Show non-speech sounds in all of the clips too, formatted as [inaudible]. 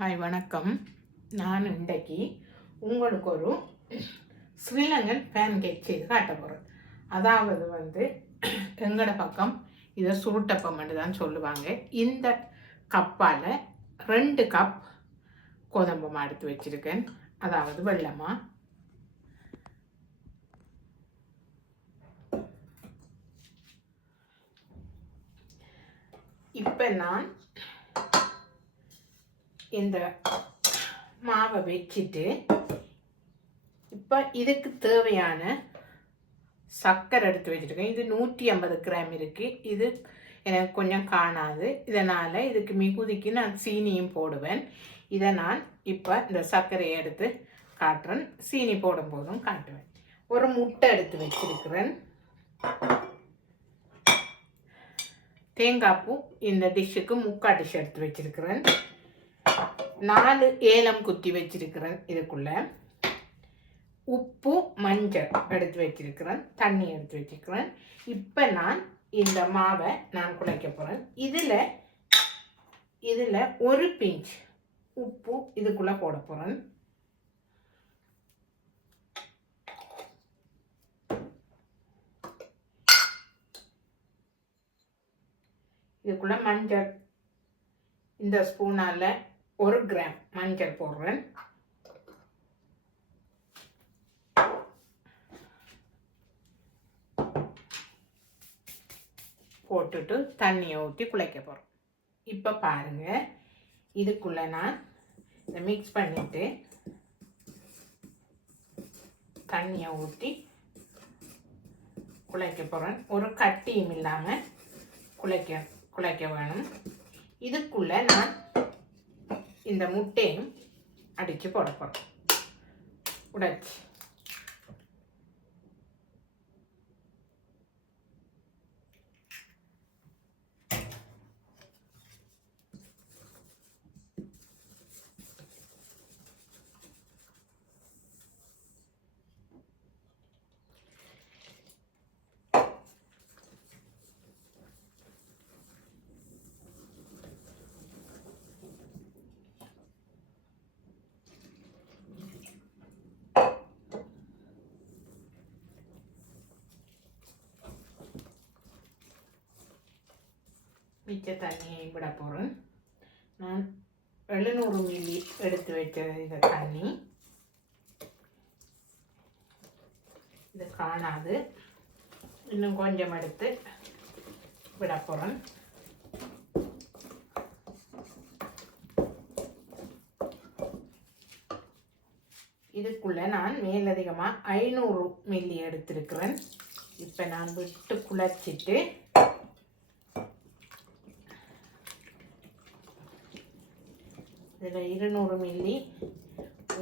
Hi வணக்கம். நான் இன்றைக்கு உங்களுக்கு ஒரு ஸ்ரீலங்கன் பேன் கேக் செய்து காட்ட போகிறேன் அதாவது வந்து எங்களோட பக்கம் இதை சுருட்டப்பம் தான் சொல்லுவாங்க. இந்த கப்பால் ரெண்டு கப் கோதம்பமாக எடுத்து வச்சுருக்கேன். அதாவது வெள்ளமாக இப்போ நான் இந்த மாவை வச்சுட்டு இப்போ இதுக்கு தேவையான சர்க்கரை எடுத்து வச்சுருக்கேன். இது நூற்றி ஐம்பது கிராம் இருக்குது இது எனக்கு கொஞ்சம் காணாது. இதனால் இதுக்கு மிகுதிக்கு நான் சீனியும் போடுவேன். இதை நான் இப்போ இந்த சர்க்கரையை எடுத்து காட்டுறேன். சீனி போடும்போதும் காட்டுவேன். ஒரு முட்டை எடுத்து வச்சுருக்கிறேன். தேங்காய் பூ இந்த டிஷ்ஷுக்கு முக்கால் டிஷ் எடுத்து வச்சிருக்கிறேன். நாலு ஏலம் குத்தி வச்சிருக்கிறேன் இதுக்குள்ள. உப்பு மஞ்சள் எடுத்து வச்சிருக்கிறேன் தண்ணி எடுத்து வச்சிருக்கிறேன். இப்போ நான் இந்த மாவை நான் குழைக்க போகிறேன் இதில் இதில் ஒரு பிஞ்ச் உப்பு இதுக்குள்ளே போட போகிறேன் இதுக்குள்ளே மஞ்சள் இந்த ஸ்பூனால் ஒரு கிராம் மஞ்சள் போடுறேன். போட்டுட்டு தண்ணியை ஊற்றி குழைக்க போகிறோம் இப்போ பாருங்கள் இதுக்குள்ளே நான் இதை மிக்ஸ் பண்ணிவிட்டு தண்ணியை ஊற்றி குழைக்க போகிறேன் ஒரு கட்டியும் இல்லாமல் குழைக்க குழைக்க வேணும். இதுக்குள்ளே நான் இந்த முட்டையும் அடித்து போட போகிறோம் உடைச்சி. மிச்ச தண்ணியை விட போகிறேன் நான் எழுநூறு மில்லி எடுத்து வச்சது இந்த தண்ணி. இது காணாது. இன்னும் கொஞ்சம் எடுத்து விட போகிறேன் இதுக்குள்ளே நான் மேலதிகமாக ஐநூறு மில்லி எடுத்திருக்கிறேன். இப்போ நான் விட்டு குழச்சிட்டு இதில் இருநூறு மில்லி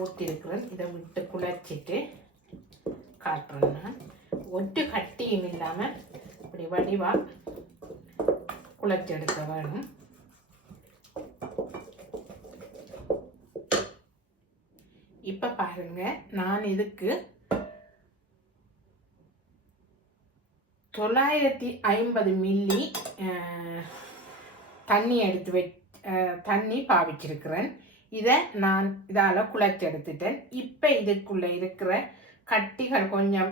ஊற்றிருக்கிறேன். இதை விட்டு குழச்சிட்டு காட்டுறேன் நான். ஒட்டு கட்டியும் இல்லாமல் இப்படி வடிவாக குழச்செடுக்க வேணும். இப்போ பாருங்க நான் இதுக்கு தொள்ளாயிரத்தி ஐம்பது மில்லி தண்ணி எடுத்து வை தண்ணி பாவிச்சிருக்கிறேன். இதை நான் இதால் குழைச்சி எடுத்துட்டேன் இப்போ இதுக்குள்ளே இருக்கிற கட்டிகள் கொஞ்சம்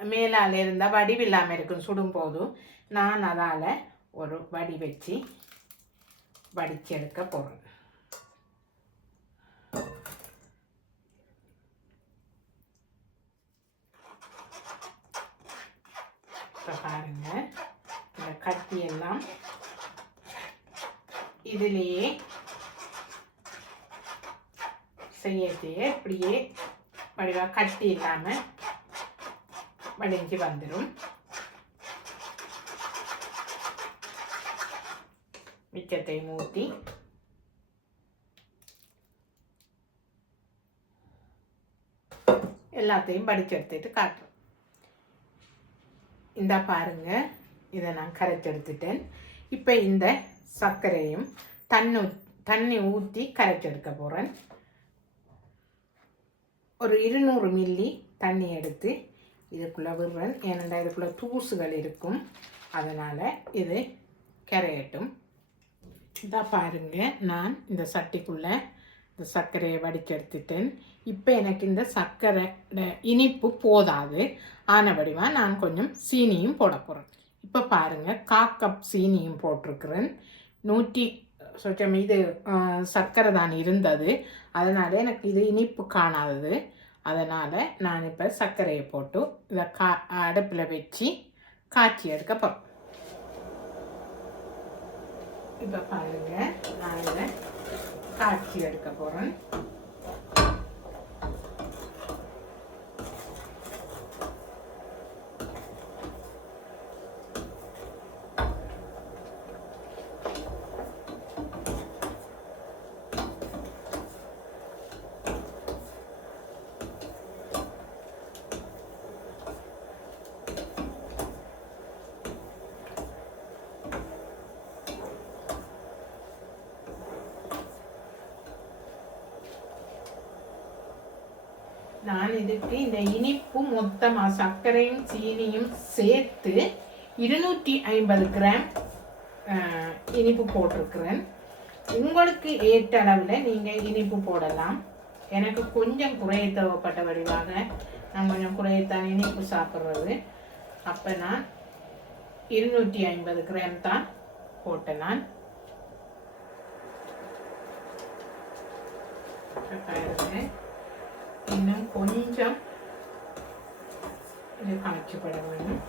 மேலால் இருந்தால் வடிவில்லாமல் இருக்கும் சுடும்போதும் நான் அதால் ஒரு வடி வச்சு வடிச்செடுக்க போகிறேன் இப்போ பாருங்க. இந்த கட்டியெல்லாம் இதுலேயே செய்ய இப்படியே வடிவாக கட்டி இல்லாமல் வடிஞ்சு வந்துடும் மிச்சத்தை மூட்டி எல்லாத்தையும் படிச்செடுத்துட்டு காட்டுறோம். இந்த பாருங்க இதை நான் கரைச்சி எடுத்துட்டேன். இப்போ இந்த சர்க்கரையும் தண்ணி தண்ணி ஊற்றி கரைச்சி எடுக்க போகிறேன் ஒரு இருநூறு மில்லி தண்ணி எடுத்து இதுக்குள்ளே விடுறேன். ஏனென்றால் இதுக்குள்ளே தூசுகள் இருக்கும். அதனால் இது கரையட்டும். இதாக பாருங்கள் நான் இந்த சட்டிக்குள்ளே இந்த சர்க்கரையை வடிச்செடுத்துட்டேன். இப்போ எனக்கு இந்த சர்க்கரை இனிப்பு போதாது. ஆனபடிவா நான் கொஞ்சம் சீனியும் போட போகிறேன் இப்போ பாருங்கள் கா கப் சீனியும் போட்டிருக்கிறேன். நூற்றி சொச்சம் இது சர்க்கரை தான் இருந்தது. அதனால் எனக்கு இது இனிப்பு காணாதது. அதனால் நான் இப்போ சர்க்கரையை போட்டு இதை கா அடுப்பில் வச்சு காய்ச்சி எடுக்க போகிறேன் இப்போ பாருங்கள் நான் இதை காய்ச்சி எடுக்க போகிறேன் நான் இதுக்கு இந்த இனிப்பு மொத்தமாக சர்க்கரையும் சீனியும் சேர்த்து இருநூற்றி ஐம்பது கிராம் இனிப்பு போட்டிருக்கிறேன். உங்களுக்கு ஏற்ற அளவில் நீங்கள் இனிப்பு போடலாம். எனக்கு கொஞ்சம் குறைய தேவைப்பட்ட வடிவாக நான் கொஞ்சம் குறையத்தான் இனிப்பு சாப்பிட்றது. அப்போ நான் இருநூற்றி ஐம்பது கிராம் தான் போட்டேன் நான். இப்ப இன்னும் கொஞ்சம் இது காய்ச்சப்பட வேணும்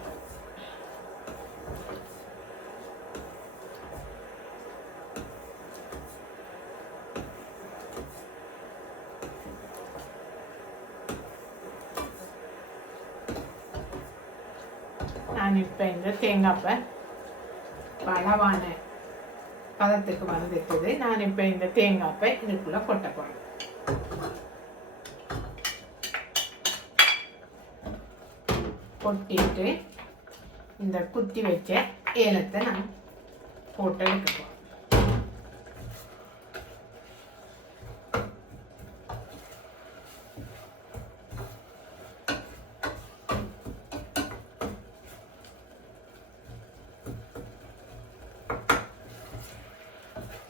நான் இப்போ இந்த தேங்காய்ப்பை பலவான பதத்துக்கு வந்துட்டது நான் இப்போ இந்த தேங்காய்ப்பை இதுக்குள்ளே கொட்ட போகிறேன் கொட்டிட்டு இந்த குத்தி வச்ச ஏலத்தை நம்ம போட்டு எடுக்க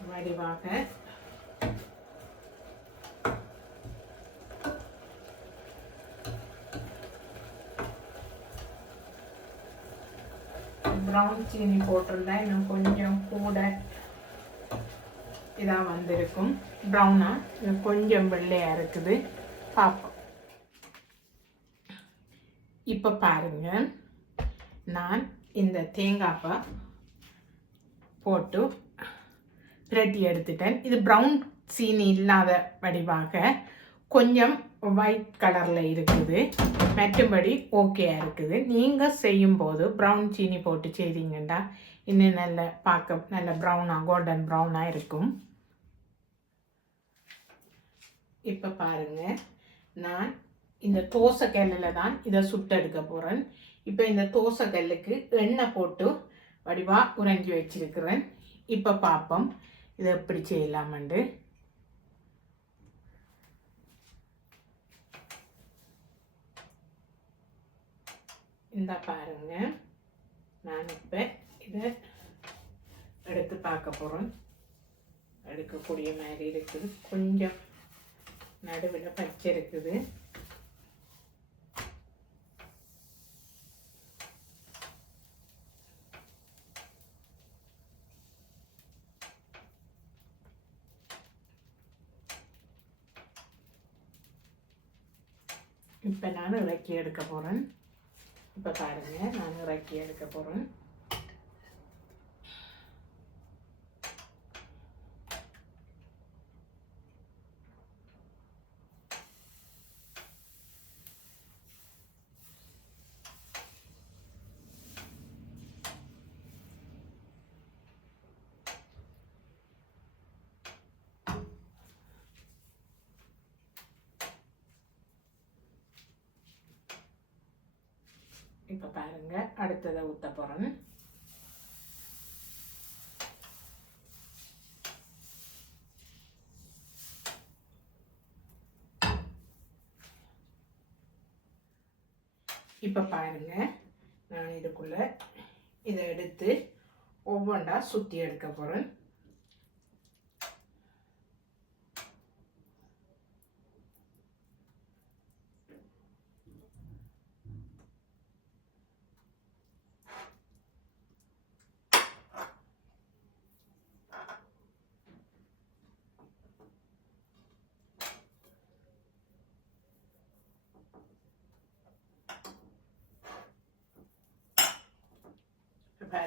வடிவாக ப்ரௌன் சீனி போட்டிருந்தேன் இன்னும் கொஞ்சம் கூட இதாக வந்திருக்கும். ப்ரௌனாக இன்னும் கொஞ்சம் வெள்ளையாக இருக்குது. பார்ப்போம். இப்போ பாருங்க. நான் இந்த தேங்காப்பை போட்டு பிரட்டி எடுத்துட்டேன். இது ப்ரௌன் சீனி இல்லாத வடிவாக கொஞ்சம் ஒயிட் கலரில் இருக்குது. மற்றபடி ஓகேயாக இருக்குது. நீங்கள் செய்யும்போது ப்ரௌன் சீனி போட்டு செய்தீங்கண்டா இன்னும் நல்ல பார்க்க நல்ல ப்ரௌனாக கோல்டன் ப்ரௌனாக இருக்கும். இப்போ பாருங்க. நான் இந்த தோசைக்கல்லில் தான் இதை சுட்டெடுக்க போகிறேன் இப்போ இந்த தோசைக்கல்லுக்கு எண்ணெய் போட்டு வடிவாக உறைஞ்சி வச்சிருக்கிறேன். இப்போ பார்ப்போம் இதை எப்படி செய்யலாமண்டு? இந்த பாருங்க. நான் இப்போ இதை எடுத்து பார்க்க போகிறேன் எடுக்கக்கூடிய மாதிரி இருக்குது. கொஞ்சம் நடுவில் பச்சை இருக்குது. இப்போ நான் இறக்கி எடுக்க போகிறேன் இப்போ பாருங்கள் நான் இறக்கி எடுக்க போகிறேன் இப்போ பாருங்க அடுத்ததை ஊற்ற போகிறேன் இப்போ பாருங்க நான் இதுக்குள்ளே இதை எடுத்து ஒவ்வொன்றா சுற்றி எடுக்க போகிறேன்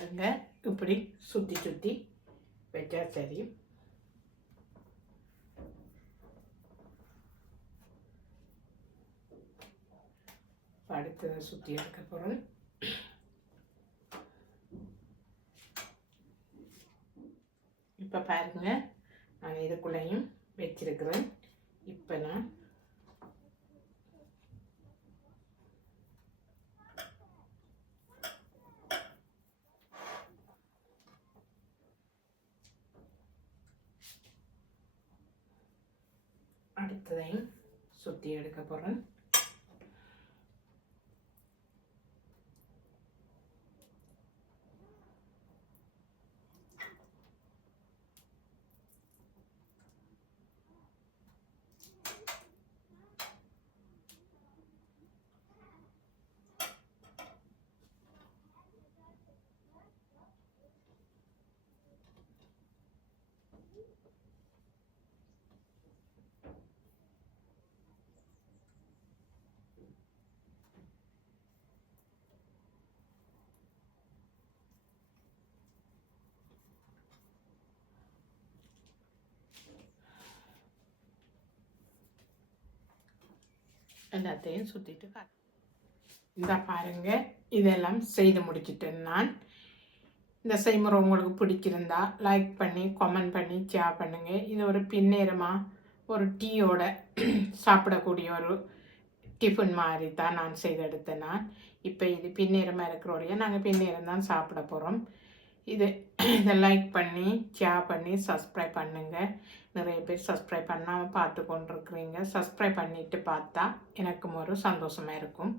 பாருங்க. இப்படி சுற்றி சுற்றி வச்சா சரி. இப்ப அடுத்ததை சுற்றி எடுக்க போகிறோம் இப்போ பாருங்க. நான் இதுக்குள்ளேயும் வச்சிருக்கிறேன். இப்போ நான் அடுத்ததையும் சுற்றி எடுக்க போகிறேன் எல்லாத்தையும் சுற்றிட்டு காட்டு இந்த பாருங்க இதெல்லாம் செய்து முடிச்சிட்டேன் நான். இந்த செய்முறை உங்களுக்கு பிடிச்சிருந்தா லைக் பண்ணி கமெண்ட் பண்ணி ஷேர் பண்ணுங்கள் இது ஒரு பின்னேரமாக ஒரு டீயோட [clears throat] சாப்பிடக்கூடிய ஒரு டிஃபன் மாதிரி தான் நான் செய்தெடுத்தேன் நான். இப்போ இது பின்னேரமாக இருக்கிறோடைய நாங்கள் பின்னேரம் தான் சாப்பிட போகிறோம் இது [clears throat] இதை லைக் பண்ணி ஷேர் பண்ணி சப்ஸ்கிரைப் பண்ணுங்கள் நிறைய பேர் சப்ஸ்கிரைப் பண்ணாமல் பார்த்து கொண்டிருக்கிறீங்க. சப்ஸ்கிரைப் பண்ணிவிட்டு பார்த்தா எனக்கும் ஒரு சந்தோஷமாக இருக்கும்.